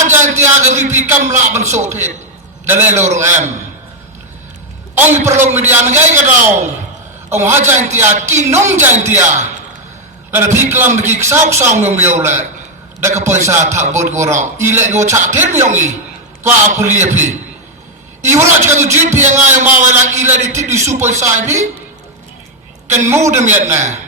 hajan tiaga VP kamla ban sopit dalelo rom ong perlu media ngai kadau ong hajan tia kinong jan tia la piklam bagi sau ngom yola da ka poisa thak bot go raw ile go cha tem yongi kwa aku liepi iwala cha tu jip yang ngai ma wala ile di tik di su poisa bi kan mu de miatna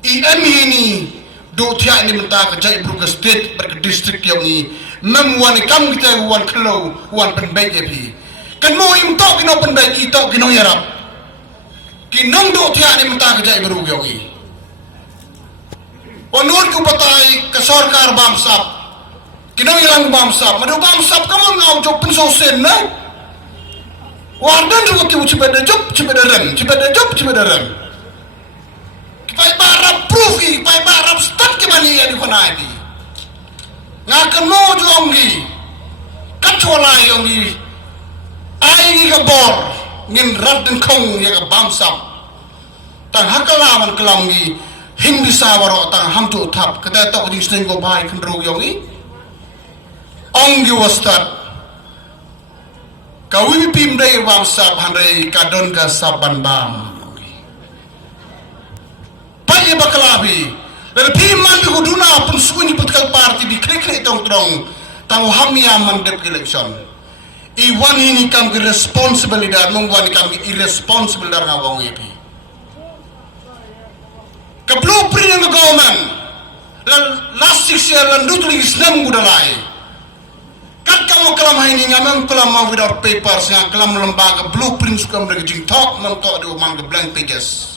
ini do tia ni menta ka jai bruka state ber district yongi nam wan kam kita wan klo wan pen bai bi kan mu im tok kino pen bai ki tok kino yarap kinong do tia ni menta ka jai bruka yongi Onur ku patai ke sarkar bamsap kinong ilang bamsap madu bamsap kamu ngau jop pensosen na wardan juga ki cibeda ren pai barap proof ki pai barap stat ki mani ya di konadi ngakan mo jongi kachola yongi ai ni ka bor ngin radden kong ya ka bamsap tang hakalaman kelamgi Hindi sawaro tang hamtu thap kada to di sing go bai khandru yongi ong gi wastat kawi pim dai wang sap handai kadon ga saban bam pai baklabi le pim man di huduna pun suni putkal party di klik tong tang hamia man dep election I wan ini kam ge responsible dar mong wan kam ge irresponsible dar ngawong ipi ke blueprint ng government last 6 years lan dutuli islam gudalai kat kamu kelam ini ngamang kelam without papers nga kelam lembaga blueprint sukam de jing talk man to do man blank pages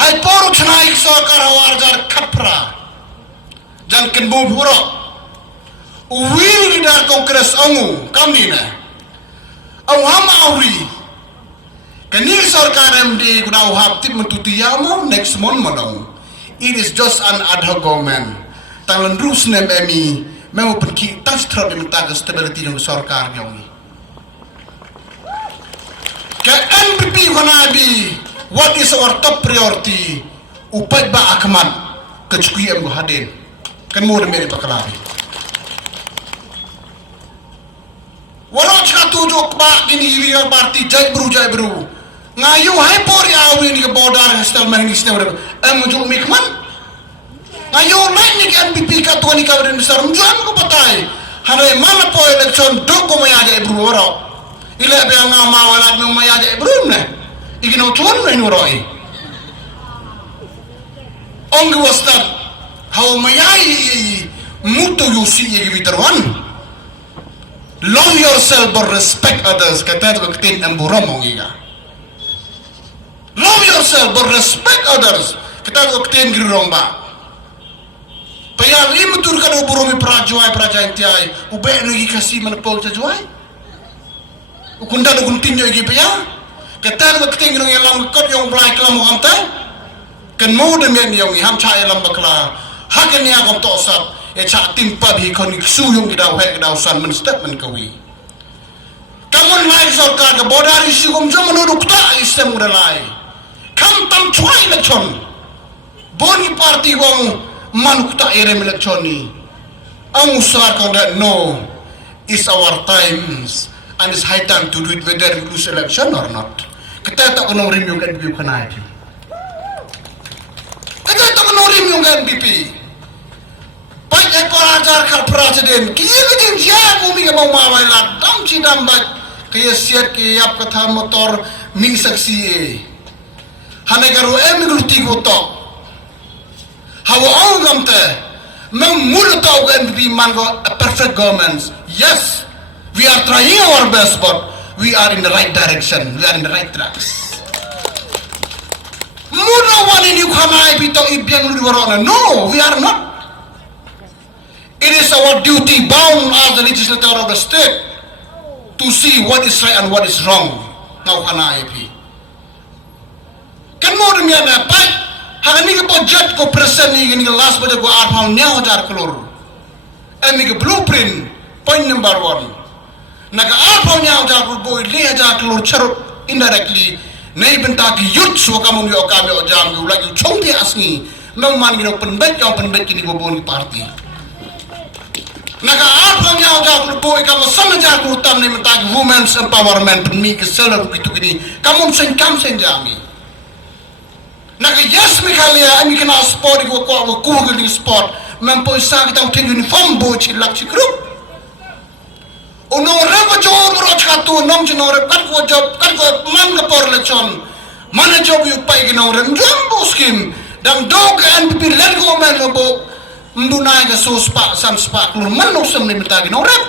hai poru chnai sarkar hawarjar khapra jan ken bu buro wil lidar kongres ongu kamina au hama auri Kanil sarkar MD kunau haptip mentutiyamu next month manong. It is just an ad hoc government. Tangan rus nem emi mau pergi tas terap dimentaga stability ng sarkar yongi. Ke NPP konabi what is our top priority? Upat ba akmat kecukui em hadin. Kan mo demi pakalabi. Walau cakap tujuk ba gini iliar parti jai bru. Ngayu hai por awi ni ke bodar hostel mahnis ne ora mujuk mikman ngayu lain ni NPP ka tuani ka den besar mjuan ko patai hare mana po election do ko maya ja ibru ora ile be nga ma wala no maya ja ibru ne igino tuan ne roi ongi wastat how maya mutu yusi ye bitarwan love yourself but respect others kata ko tin amburam ongiga Love yourself but respect others. Kita waktin girong ba. Paya lima tur kan uburumi prajuai tiai. Ube nugi kasih mana pol prajuai. Ukunda do kuntinyo igi paya. Kita waktin girong yalam kot yang black lam wante. Kan mo demian yang ham chai lam bakla. Hakan ni agam tosap. E cha timpa bi kon su yung gidau he gidau san men statement kawi. Kamu naik sarkar ke bodari si kum jam menuduk tak istem udalai. Kam tam chuai election boni party wong manukta ere election ni ang usar ko that no is our times and it's high time to do it whether we lose election or not kita tak kena review kan BP kana itu kita tak kena review kan BP pai ekor ajar kal presiden kiye gejin dia bumi ke mau mawai la dam cidam bat kiye siat ki ap katha motor mi saksi hane garu emigluti goto hawa ongamte memulta and be mango a perfect government. Yes, we are trying our best but we are in the right direction, we are in the right tracks. Muda wani ni khamai bito ibyan luwarona. No, we are not. It is our duty bound as the legislator of the state to see what is right and what is wrong. Now khanai bi kan mo demian apa hangani ke budget ko present ni gini last budget ko 8,000 crore and ke blueprint point number 1 naga 8,000 crore boy 2,000 crore charut indirectly nei benta ki youth so kamu yo kami o jam gu lagi chongti asni nang man gino penbet yang penbet kini bobon party Naka apa yang jauh boy kamu sama jago utam ni mentang women's empowerment mi keselar begitu gini. Kamu sen jami. Naka yes mikalia ami kena sport ko gini sport. Mempo isa kita uting uniform boy cilak cikrup. Unong reba jor bro chatu nong jino reb kan ko job kan ko man ka por lechon. Mana job yu pai gino rem jambo skim. Dam dog and pipi len ko men lobo. Mdunai ka so spa san spa klur manok sem ni mitagi no rep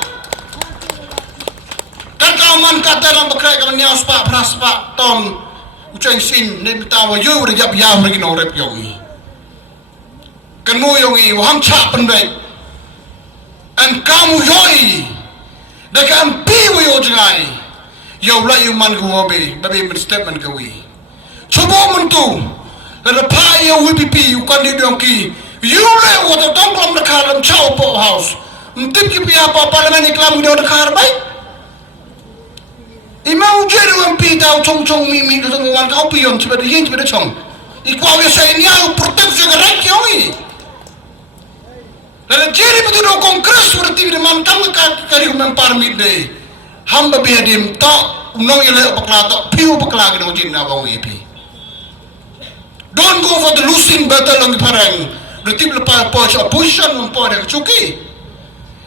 kan ka man ka dalam bakrai ka nyau spa pras spa tom uceng sin ni mitawa yu re jap yam re no rep yongi kan mo yongi waham cha pendai an kamu yoi da ka am pi wo yo jangai yo la yu man go be babe min statement ka wi chobo muntu la pa yo wi pi yu kan ni yongi you lay what the don't come the car and chow po house. Think you be up parliament clam do the car by. Imau jeru and Peter chong me to one copy on to the yin with the chong. Equal you say now protect your right young. Let a jerry to no congress for the TV man come carry human parliament day. Humble be him talk no you let up pew baklag no gin now EP. Don't go for the losing battle on the parang. Berarti lepas opposition mempunyai cuki.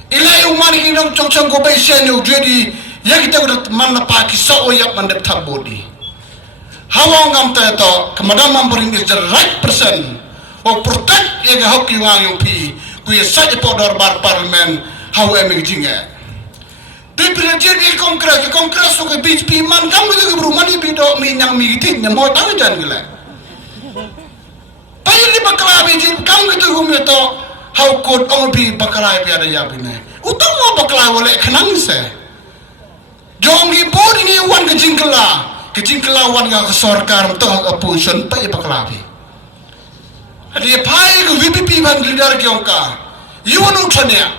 Ilai umat ini dong cong go baisian yang jadi ya kita udah mana pak kisah oyak mandep tabodi. Hawang ngam tato kemadam bring is the right person. Or protect yang hak yang pi kuya saja podor bar parlimen how emig jinga. Di presiden kongres so ke beach pi man kamu juga berumah di bidok minang migitin yang mau tahu jangan gila. Payah bakal abis kamu gitu gumio to how could all be bakal abis ada yabine. Utang mau bakal boleh kenang se. Jongi board ini wan kejingkela wan gak kesorkar to hak opposition payah bakal abis. Dia payah ke VPP ban leader kiongka. You want to tanya?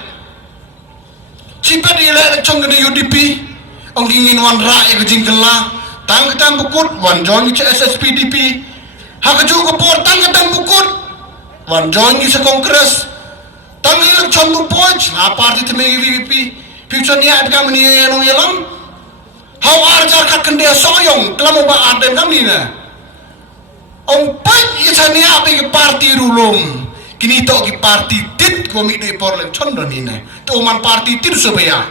Cipat dia cong ke UDP. Ong ingin wan rakyat kejingkela. Tang bukut wan jongi SSPDP. Hak juga por tangga dan bukut, wan join di sekongres, tangga ilang contoh poj, apa arti temui VVP, future ni ada kami ni yang yelam, how arja kat kendia soyong, kelamu ba ada kami ni, ong pai isa ni apa ke parti rulung, kini to ke parti tit komite porlen contoh ni ne, tu man parti tit sebaya,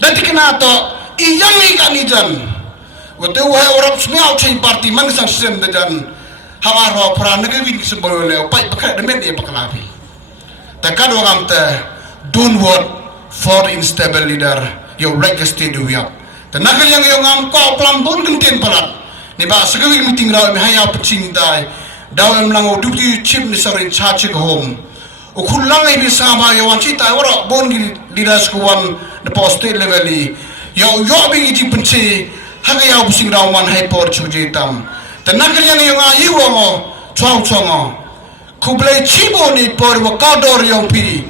dan kena to iyang ikan ijan, waktu wahai orang semua ceng parti mangsang sem dan hawar wa peran negeri win sembol le pai pakai demen dia pakalapi takkan orang te don't vote for unstable leader yo right stay do ya tenaga yang ngam ko plambon kenten palat ni ba segawi meeting raw mi haya pecing dai daw em lango duty chief ni sorin charge go home o kullang ai bisa ba yo wan cita woro bon leaders ko wan the post level yo bi ji penci haga ya busing raw man hai por chuje tam tenaga yang ayu mo chong kublai cibo ni por wa kador yang pi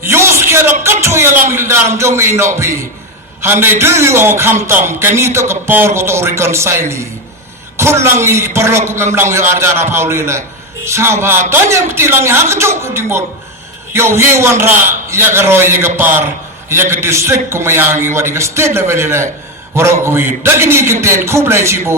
yus ke ro kathu yalam dalam jomi no pi hande du yo khamtam kanito ka por ko to reconcile kullang i perlu ku memlang yo arjara pauli le sama tanya tilang ha ka ku dimon yo yewan ra ya garo ye gapar ya ke district ko mayangi wadi ka state level le waro ko wi dagini kenten kublai cibo